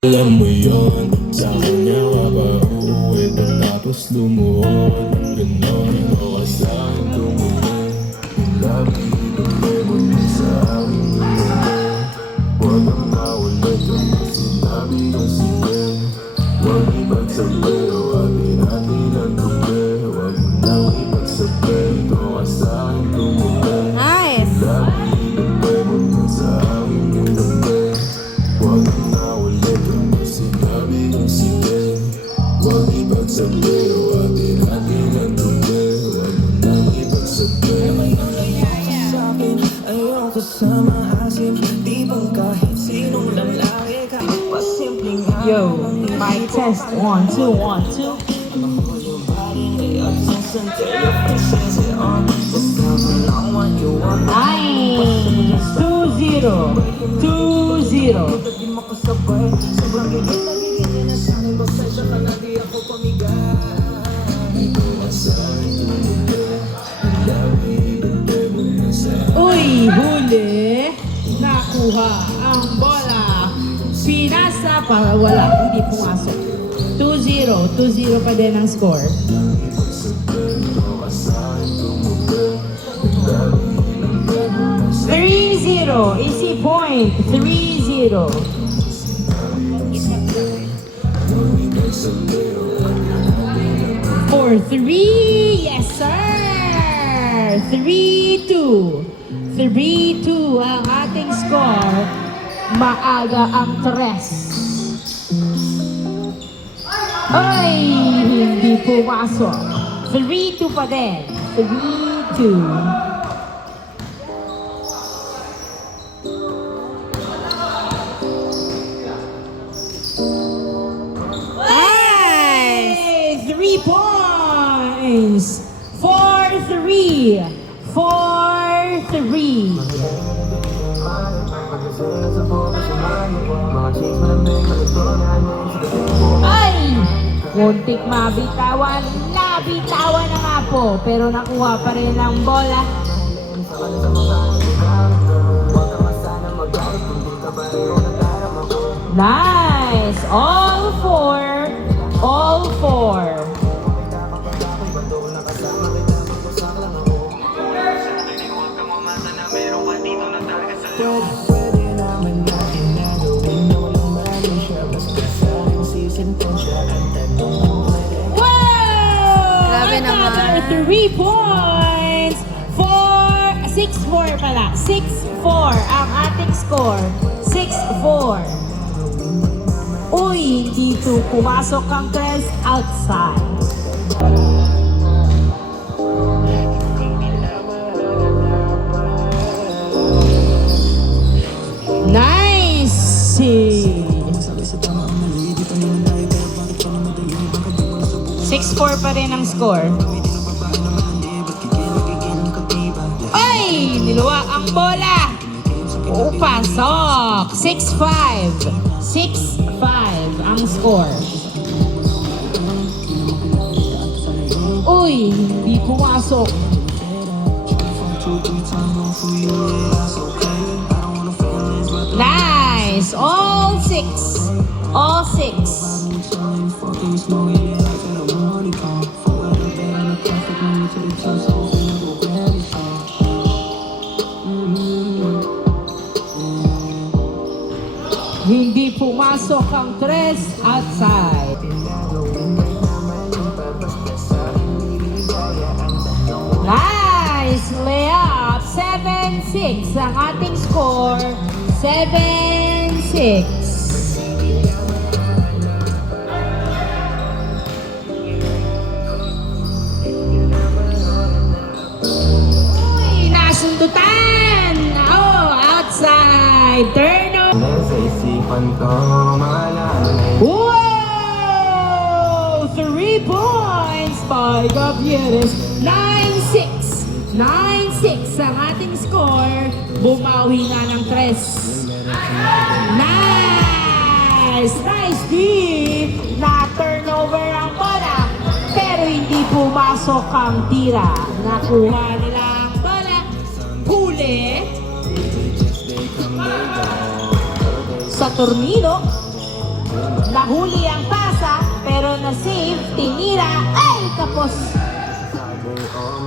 Alam mo yun, sa kanya ka pa uuwi pagtapos lumuhod. Ganon o kasaan tumulong. Labi ibigay mo na sa aking gabi. Huwag kang maulit ang sinabi kong sige. Huwag ipagsabi o atin natin ang gabi. Huwag mo nang ipagsabi ito kasaan tumulong. Nice! Labi ibigay mo na sa aking gabi. Huwag kang maulit ang sinabi kong sige. Huwag ipagsabi o atin natin ang gabi. Huwag mo nang ipagsabi. Ayoko sa maasim, di bang kahit sinong lalaki ka pasimpleng Yo, mic test. 1, 2, 1, 2. yung body at sasante yung presensya on kasama lang what you want. Nice! 2-0. 2-0. Di makasabay, sobrang gigit na gigit na sa akin. Pasensya ka na di ako pamigay. Ito kasaan tumulong. Labi ibigay mo na sa Uy, huli. Nakuha ang bola. Pinasa para wala. Hindi pumasok. 2-0. 2-0 pa din ang score. ipagsabi. Ito kasaan tumulong. Labi ibigay mo na sa 3-0. Easy point. 3-0. ipagsabi o atin natin ang 4-3. Yes, sir. 3-2. 3-2 ang ating score. Maaga ang tres. Ay, hindi pumasok. 3-2 pa din. 3-2. Nice! 3 points. 4-3. 4-3. Ay! Muntik mabitawan. Nabitawan na nga po. Pero nakuha pa rin ang bola. Nice! All four. All four. Pwede naman natin na gawin na walang mali siya. Basta sa akin sisintensya ang tanong pwede. Wow! Grabe Another naman. 3 points. 6-4 pala. 6-4 ang ating score. 6-4. Uy, dito pumasok ang tres outside. Nice! 6-4 pa rin ang score. Ay! Niluwa ang bola! Pasok! 6-5. 6-5 ang score. Uy! Hindi pumasok. Nice! All 6. All 6. Hindi pumasok ang tres outside. Nice! Layup! 7-6 ang ating score. 7-6. Uy! Nasundutan! Oh! Outside! Turnover! Sa isipan ko maalala na Wow! 3 points by Gavieres. 9-6. 9-6 ang ating score. Bumawi na ng tres. Nice! Nice D! Na-turnover ang bola. Pero hindi pumasok ang tira. Nakuha nila ang bola. Huli. Saturnino. Nahuli ang pasa, pero na-save, tinira, ay, kapos.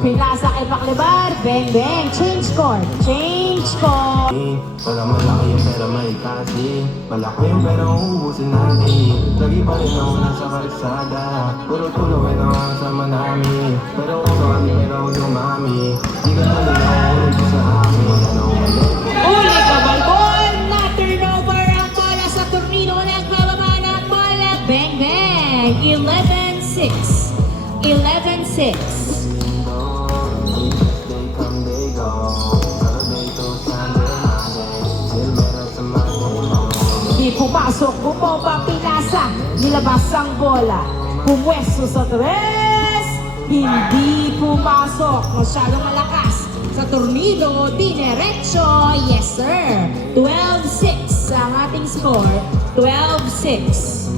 Pinasa kay Paclibar, bang bang, change score, change score. Para malaki yung pera may kasi malaki yung pera uubusin natin. Lagi pa rin ako nasa kalsada, puro tulungan ang kasama namin. Pero kung saan pera ko dumami, di ka na rin ako sa akin. Wala na akong mali. Uli ka balbon, na turnover ang bola sa tornino, nagbababa ng bola, bang bang, 11-6, 11-6. Di pumasok, bumaba, pinasa, nilabas ang bola. Pumwesto sa tres, hindi pumasok. Masyadong malakas sa tornado, dinerecho. Yes sir, 12-6 ang ating score, 12-6.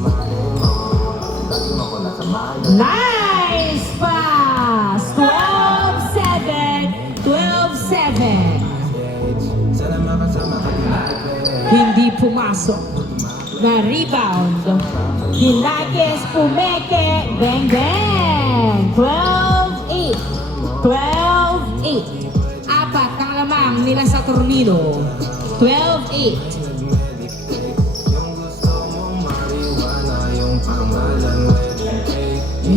Nice pass, 12-7, 12-7. Hindi pumasok. Na rebound. Hilakes, Pumeke, bang bang. 12-8. 12-8. Apat ang lamang nila sa tornado. 12-8.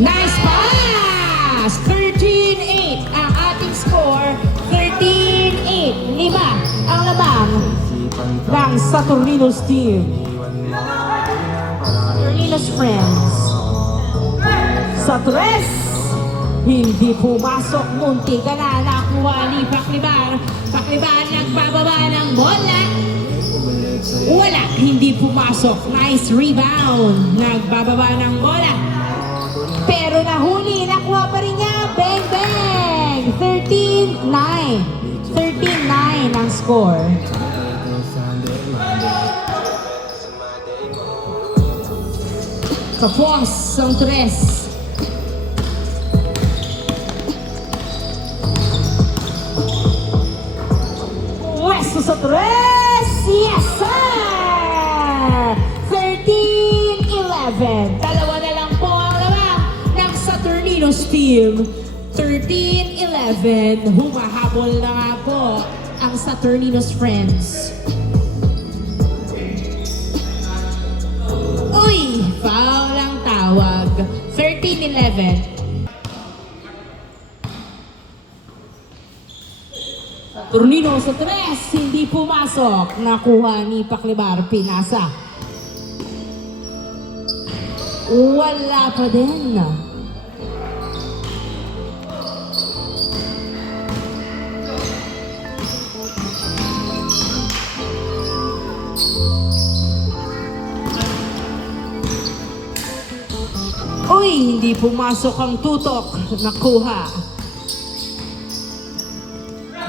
Nice pass! 13-8 ang ating score. 13-8. 5 ang lamang ng Saturnino's team. Saturnino's friends. Sa tres, hindi pumasok. Munti ka na nakuha ni Paclibar. Paclibar nagbababa ng bola. Wala, hindi pumasok. Nice rebound. Nagbababa ng bola. Pero nahuli, nakuha pa rin niya. Bang bang! 13-9. 13-9 ang score. Kapos ang tres. Westo sa tres. Yes sir! 13-11. Dalawa na lang po ang lamang ng Saturnino's team. 13-11. Humahabol na nga po ang Saturnino's friends. Uy! Foul ang tawag. 13-11. Tornino sa tres, hindi pumasok. Nakuha ni Paclibar, pinasa. Wala pa din. Uy, hindi pumasok ang tutok. Nakuha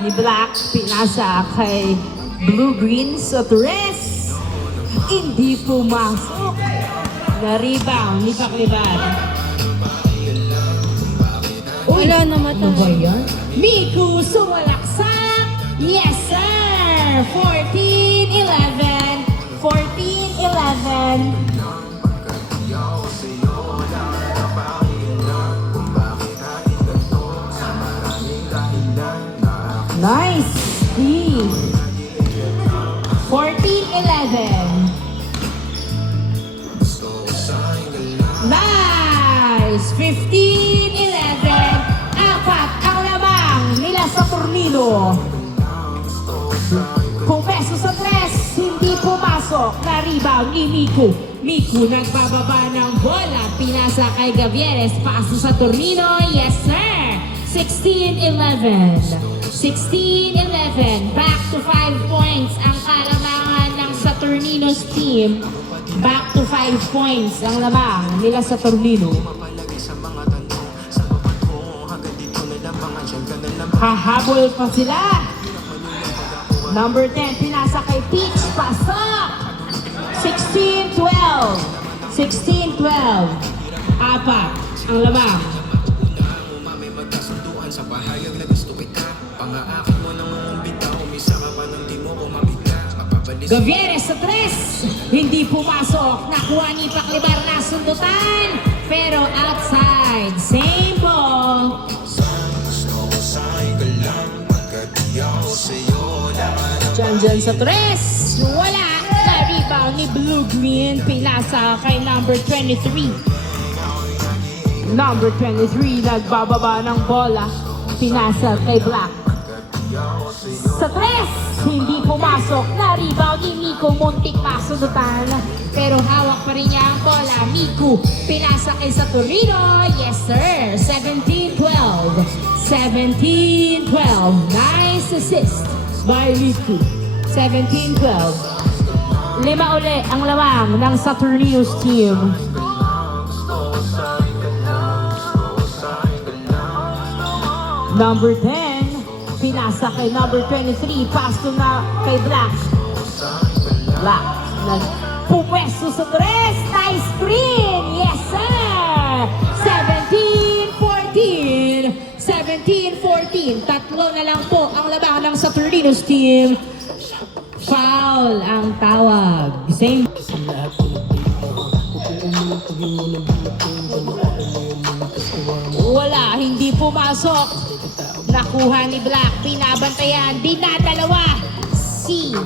ni Black, pinasa kay Blue-Green sa tres. Hindi pumasok. Na-rebound ni Paclibar. Wala na mata. Ano ba yan? Miku sumalaksak. Yes sir! 14-11. 14-11. Nice! Steve. 14-11. Nice! 15-11. Apat ang lamang nila sa tornilo. Pumeso sa tres, hindi pumasok. Na-rebound ni Miku. Miku nagbababa ng bola. Pinasa kay Gavieres. Paso sa tornilo. Yes sir! 16-11. 16-11. Back to 5 points ang kalamangan ng Saturnino's team. Back to 5 points ang lamang nila sa tornino. Hahabol pa sila. Number 10, pinasa kay Peach. Pasok! 16-12. 16-12. Apat ang lamang. Gavieres sa tres. Hindi pumasok. Nakuha ni Paklibar na sundutan. Pero outside. Same ball. Dyan sa tres. Wala. Na-rebound ni Blue Green. Pinasa kay number 23. Number 23, nagbababa ng bola. Pinasa kay Black. Sa tres, hindi pumasok. Na-rebound ni Miku. Muntik masudutan. Pero hawak pa rin niya ang bola. Miku, pinasa kay Saturnino. Yes, sir. 17-12. 17-12. Nice assist by Miku. 17-12. Lima uli ang lawang ng Saturnino's team. Number 10, pinasa kay number 23, pass to na kay Black. Black, nagpupwesto sa tres, nice screen, yes sir! 17-14, 17-14, tatlo na lang po ang laban ng Saturnino's team. Foul ang tawag. Same. Wala, hindi pumasok. Nakuha ni Black, binabantayan, dinadalawa si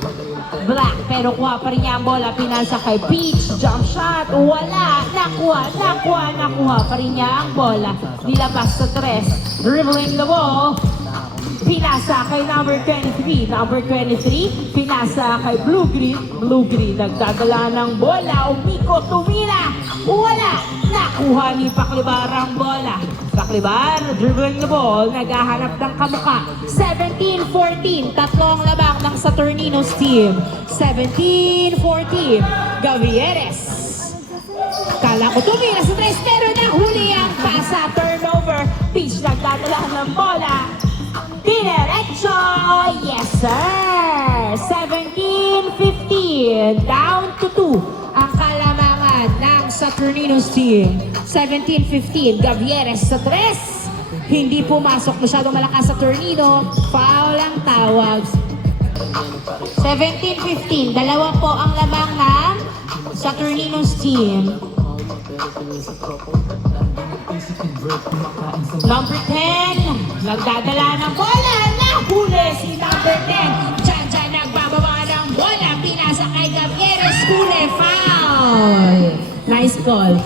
Black. Pero kuha pa rin niya ang bola, pinasa kay Peach, jump shot, wala. Nakuha pa rin niya ang bola. Nilabas sa tres, dribbling the ball. Pinasa kay number 23. Number 23, pinasa kay Blue Green. Blue Green, nagdadala ng bola. Umiko, tumira. Wala. Nakuha ni Paklibar ang bola. Paklibar, dribbling the ball. Naghahanap ng kamuka. 17-14. Tatlong labang ng Saturnino's team. 17-14. Gavieres. Kala ko tumira sa tres, pero nahuli ang pasa. Turnover. Peach nagdadala ng bola. Dinerecho! Yes, sir! 17-15. Down to 2 ang kalamangan ng Saturnino's team. 17-15. Gavieres sa tres. Hindi pumasok. Masyadong malakas sa Saturnino. Foul ang tawag. 17-15. Dalawa po ang lamang ng Saturnino's team. Number 10, nagdadala ng bola, nahuli si number 10. Diyan nagbababa ng bola, pinasa kay Gavieres, huli, foul. Nice call.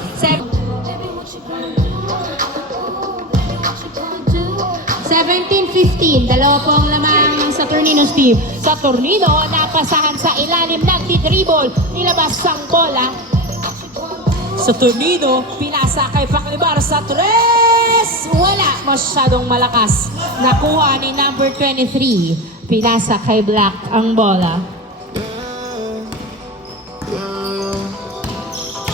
17-15, dalawa po ang lamang ng Saturnino's team. Saturnino, napasahan sa ilalim, nagdi-dribble, nilabas ang bola. Saturnino, pinasa kay Paklibar sa tres. Wala, masyadong malakas. Nakuha ni number 23. Pinasa kay Black ang bola.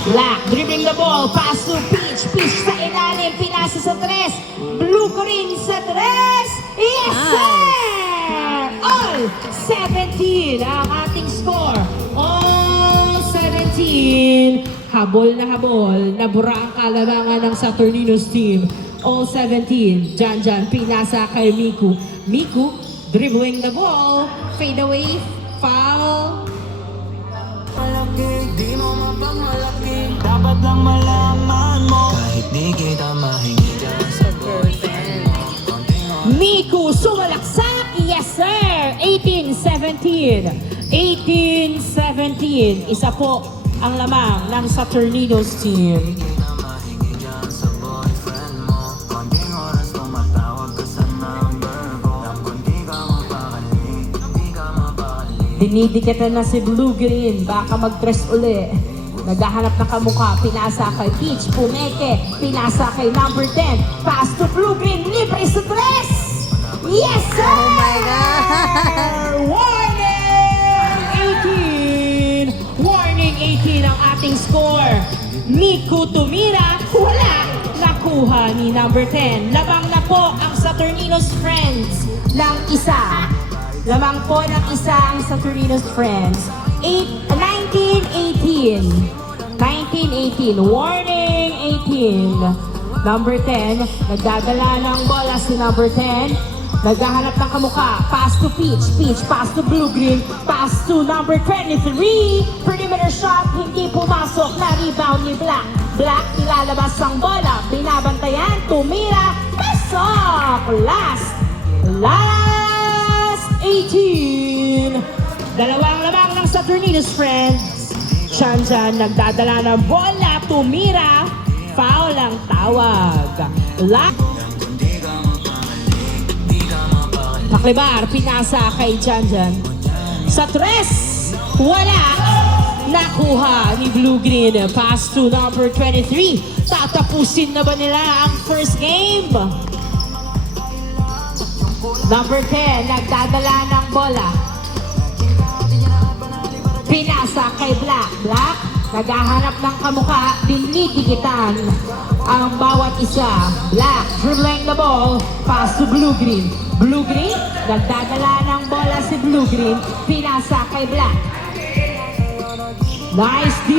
Black, dribbling the ball, pass to Peach. Peach sa ilalim, pinasa sa tres. Blue Green sa tres. Yes, sir! All 17 ang ating score. All 17. Habol, nabura ang kalamangan ng Saturnino's team. All 17, Jan, pinasa kay Miku. Miku, dribbling the ball, fade away, foul. Malaki, di mo mapagmalaki. Dapat lang malaman mo. Kahit di kita mahingi dyan sa boyfriend mo. Miku, sumalaksak, yes sir! 18-17. 18-17, isa po ang lamang ng Saturnino's team. Dinidikita na si Blue Green, baka mag-tres uli. Naghahanap na kamukha, pinasa kay Peach, Pumeke, pinasa kay number 10, pass to Blue Green, libre sa tres! Yes, sir! Oh my God! Warning! 18! Warning 18 ang ating score. Miku tumira, wala! Nakuha ni number 10. Labang na po ang Saturnino's friends ng isa. Lamang po ng isa ang Saturnino's friends. 19-18. 19-18. Warning 18. Number 10, nagdadala ng bola si number 10. Naghahanap ng kamukha. Pass to Peach. Peach, pass to Blue-Green. Pass to number 23. Perimeter shot, hindi pumasok. Na-rebound ni Black. Black, ilalabas ang bola. Binabantayan, tumira. Pasok! Last 18. Dalawang lamang ng Saturninos, friends. Janjan nagdadala ng bola. Tumira. Foul ang tawag. Paklibar, pinasa kay Janjan. Sa tres, wala. Nakuha ni Blue-Green. Pass to number 23. Tatapusin na ba nila ang first game? Number 10, nagdadala ng bola. Pinasa kay Black. Black, naghahanap ng kamukha. Dinidikitan ang bawat isa. Black, dribbling the ball. Pass to Blue-Green. Blue-Green, nagdadala ng bola si Blue-Green. Pinasa kay Black. Nice D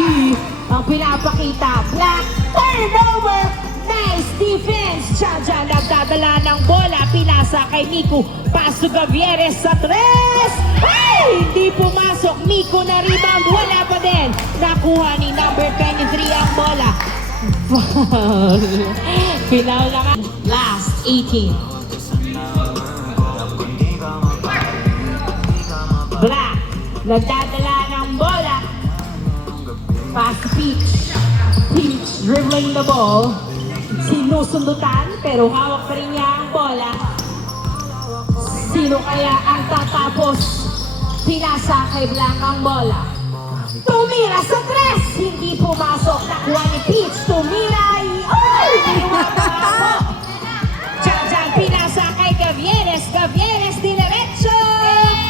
ang pinapakita. Black, turnover. Nice defense. Janjan nagdadala ng bola. Pinasa kay Miku. Pass to Gavieres sa tres. Ay! Hindi pumasok. Miku na rebound. Wala pa din. Nakuha ni number 23 ang bola. Pinaw lang. Last 18. Black, nagdadala ng bola. Pass to Peach. Peach dribbling the ball. Sinusundutan pero hawak pa rin niya ang bola. Sino kaya ang tatapos? Pinasa kay Black ang bola. Tumira sa tres. Hindi pumasok. Nakuha ni Peach. Tumira. Ay! Iwan pa ako. Janjan pinasa kay Gavieres. Gavieres dinerecho.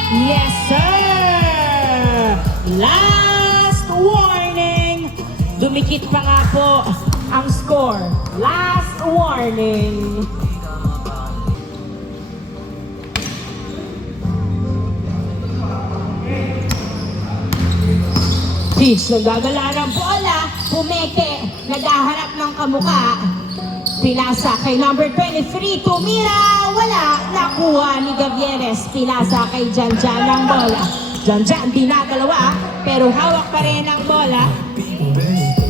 Yes, sir! Last warning! Dumikit pa nga po ang score. Last warning! Peach, nagdadala ng bola. Pumeke, naghahanap ng kamukha. Pinasa kay number 23, tumira, wala, nakuha ni Gavieres. Pinasa kay Janjan ng bola. Janjan dinadalawa, pero hawak pa rin ang bola.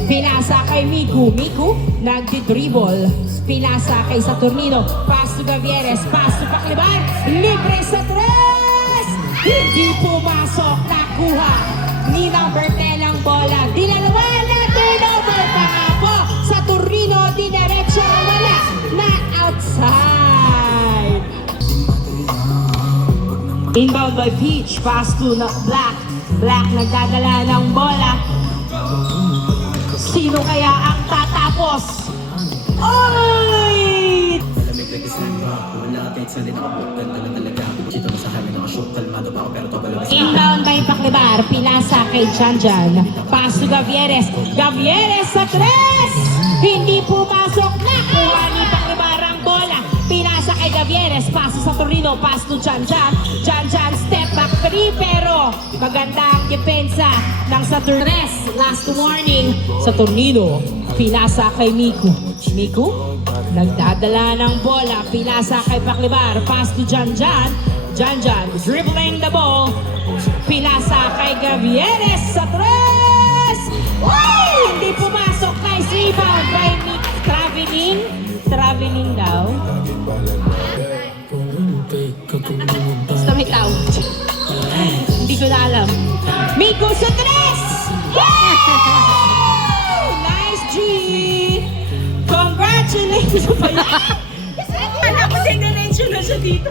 Pinasa kay Miku. Miku, nagdi-dribble. Pinasa kay Saturnino. Pass to Gavieres, pass to Pakliban. Libre sa tres! Hindi pumasok, nakuha ni number 10 ang bola. Dinalawa na turnover pa nga po. Saturnino, dinerecho, wala. Na outside. Inbound by Peach. Pass to Black. Black nagdadala ng bola. Sino kaya ang tatapos? Oy! Inbound by Paklibar. Pinasa kay Janjan. Pass to Gavieres. Gavieres sa tres! Hindi pumasok. Nakuha ni Paklibar ang bola. Pinasa kay Gavieres. Pass to Saturnino. Pass to Janjan. Janjan step back three, pero maganda ang depensa ng Saturnino. Last warning. Saturnino. Pinasa kay Miku. Miku, nagdadala ng bola. Pinasa kay Paklibar. Pass to Janjan. Janjan dribbling the ball. Pinasa kay Gavieres sa tres. Ay! Hindi pumasok. Nice rebound by Miku. Traveling daw. Basta may tao. Hindi ko na alam. Miku sa tres. Nice G. Congratulations! Alam ko, diretso na siya dito.